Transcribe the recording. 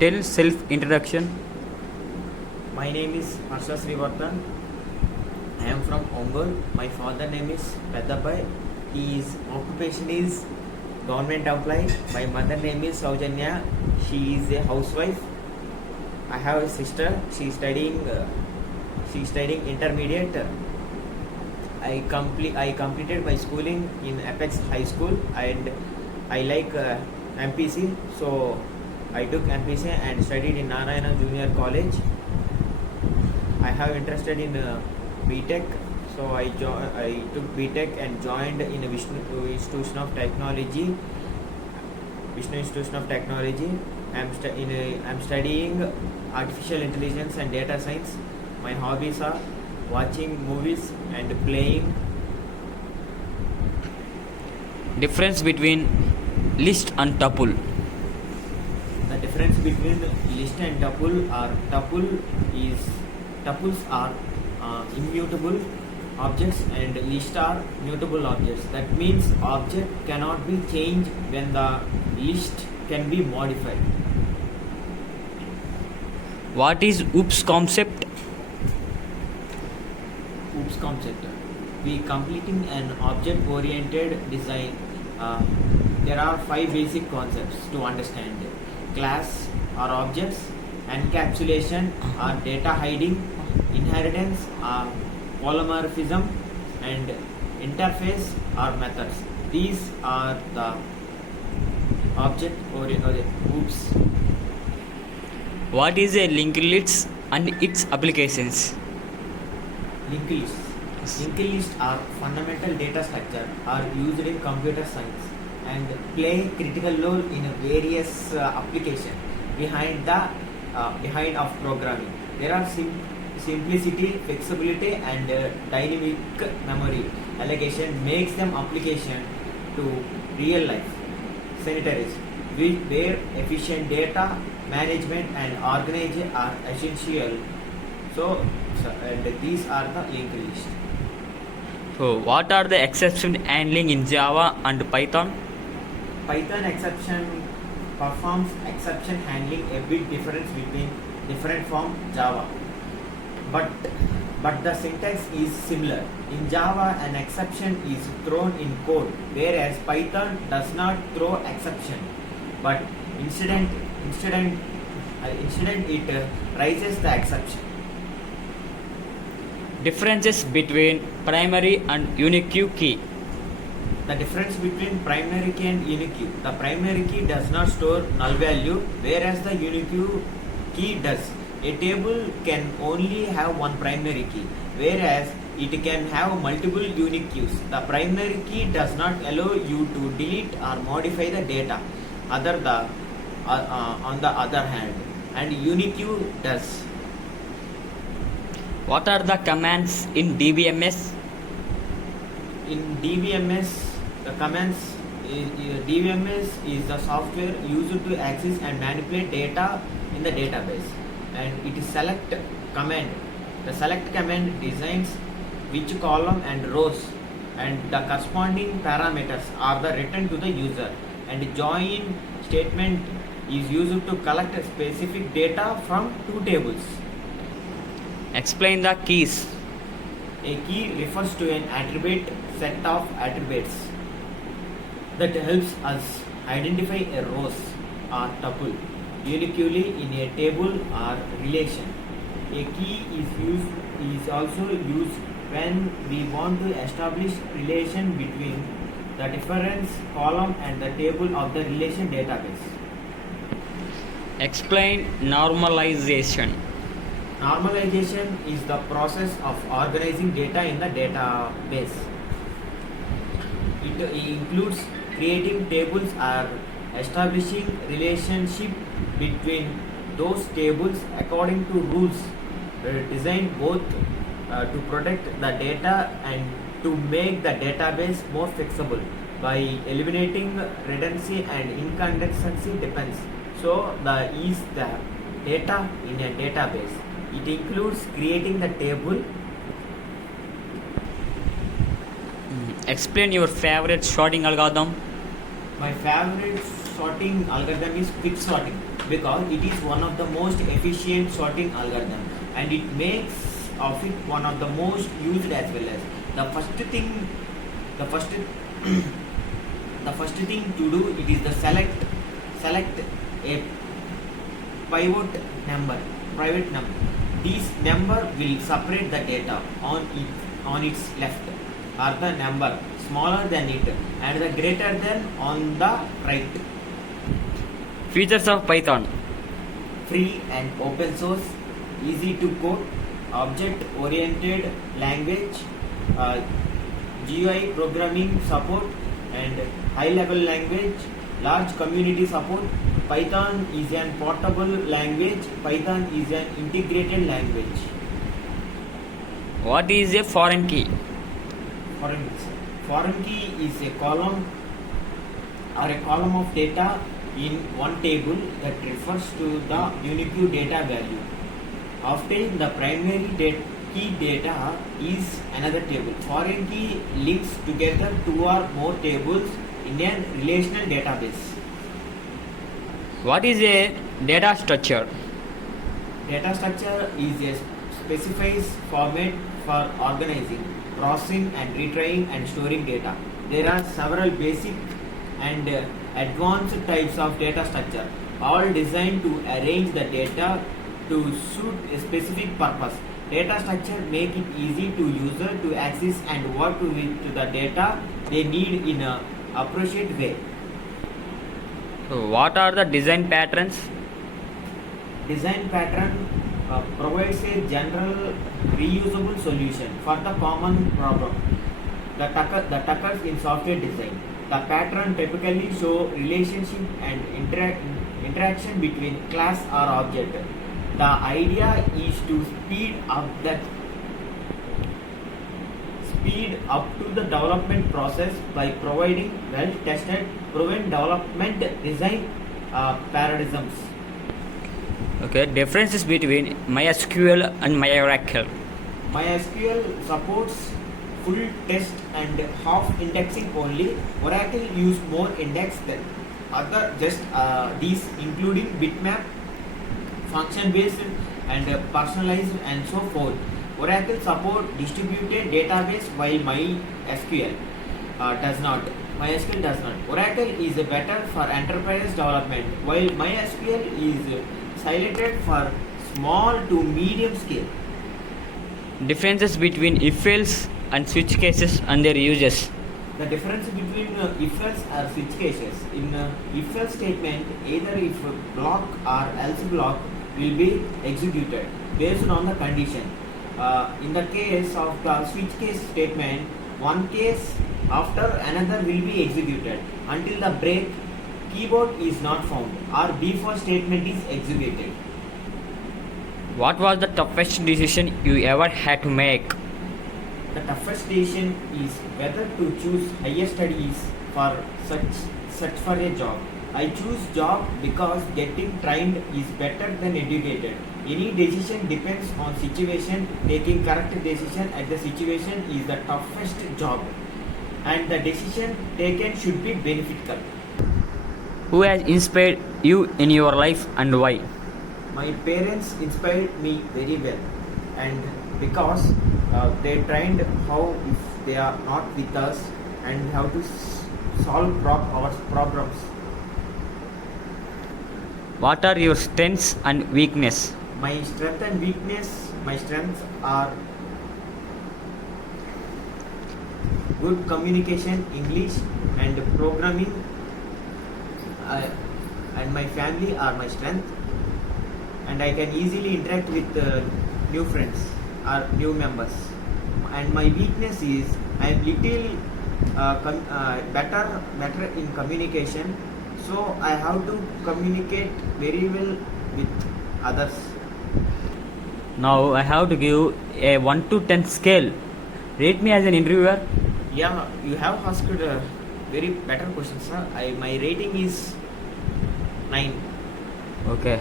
Tell self introduction. My name is Harsha Srivartan. I am from Ongol. My father name is Peddabai. His occupation is government employee. My mother name is Saujanya. She is a housewife. I have a sister. She is studying intermediate. I completed my schooling in Apex High School, and I like MPC. So I took MPC and studied in Narayana Junior College. I have interested in BTech, so I took BTech and joined in a Vishnu Institution of Technology. I'm studying artificial intelligence and data science. My hobbies are watching movies and playing. Difference between list and tuple. The difference between list and tuple are tuples are immutable objects and list are mutable objects. That means object cannot be changed when the list can be modified. What is OOPS concept? OOPS concept. We completing an object-oriented design. There are 5 basic concepts to understand: class or objects, encapsulation or data hiding, inheritance or polymorphism, and interface or methods. These are the object or OOPS. What is a linked list and its applications? Linked lists. Linked lists are fundamental data structure are used in computer science and play critical role in various applications behind of programming. There are simplicity, flexibility, and dynamic memory allocation makes them application to real life scenarios where efficient data management and organization are essential. And these are the linked lists. So, what are the exception handling in Java and Python? Python exception performs exception handling a big difference between different from Java. But the syntax is similar. In Java, an exception is thrown in code, whereas Python does not throw exception, but instead it raises the exception. Differences between primary and unique key. The difference between primary key and unique key. The primary key does not store null value, whereas the unique key does. A table can only have one primary key, whereas it can have multiple unique keys. The primary key does not allow you to delete or modify the data. On the other hand, and unique key does. What are the commands in DBMS? In DBMS, the commands DBMS is the software used to access and manipulate data in the database, and it is select command. The select command designs which column and rows, and the corresponding parameters are the written to the user, and join statement is used to collect specific data from 2 tables. Explain the keys. A key refers to an attribute set of attributes that helps us identify a rows or tuple uniquely in a table or relation. A key is also used when we want to establish relation between the difference column and the table of the relation database. Explain normalization. Normalization is the process of organizing data in the database. It includes creating tables or establishing relationship between those tables according to rules designed both to protect the data and to make the database more flexible by eliminating redundancy and inconsistency depends. So the data in a database. It includes creating the table. Explain your favorite sorting algorithm. My favorite sorting algorithm is quick sorting. because it is one of the most efficient sorting algorithm, and it makes of it one of the most used as well as the first the first thing to do it is the select a pivot number private number. This number will separate the data on its left, or the number smaller than it and the greater than on the right. Features of Python. Free and open source, easy to code, object oriented language, GUI programming support, and high level language, large community support. Python is an portable language. Python is an integrated language. What is a foreign key? Foreign key is a column or a column of data in one table that refers to the unique data value. Often the primary key data is another table. Foreign key links together two or more tables in a relational database. What is a data structure? Data structure is a specified format for organizing, processing and retrying and storing data. There are several basic and advanced types of data structure, all designed to arrange the data to suit a specific purpose. Data structure make it easy to user to access and work with the data they need in an appropriate way. So what are the design patterns? Design pattern provides a general reusable solution for the common problem that occurs in software design. The pattern typically show relationship and interaction between class or object. The idea is to speed up to the development process by providing well-tested, proven development design paradigms. Okay, differences between MySQL and MyOracle. MySQL supports full test and half indexing only. Oracle use more index than other these including bitmap, function based and personalized and so forth. Oracle support distributed database while MySQL does not. MySQL does not. Oracle is better for enterprise development while MySQL is selected for small to medium scale. Differences between if-else and switch cases and their uses. The difference between if-else or switch cases. In if-else statement, either if block or else block will be executed based on the condition. In the case of the switch case statement, one case after another will be executed until the break keyboard is not found or before statement is executed. What was the toughest decision you ever had to make? The toughest decision is whether to choose higher studies for search for a job. I choose job because getting trained is better than educated. Any decision depends on situation. Taking correct decision at the situation is the toughest job, and the decision taken should be beneficial. Who has inspired you in your life and why? My parents inspired me very well, and because they trained how if they are not with us and how to solve our problems. What are your strengths and weakness? My strength and weakness, my strengths are good communication, English and programming, and my family are my strength, and I can easily interact with new friends or new members. And my weakness is I am little better in communication, so I have to communicate very well with others. Now I have to give a 1 to 10 scale. Rate me as an interviewer. Yeah, you have asked very better questions, sir. My rating is 9. Okay.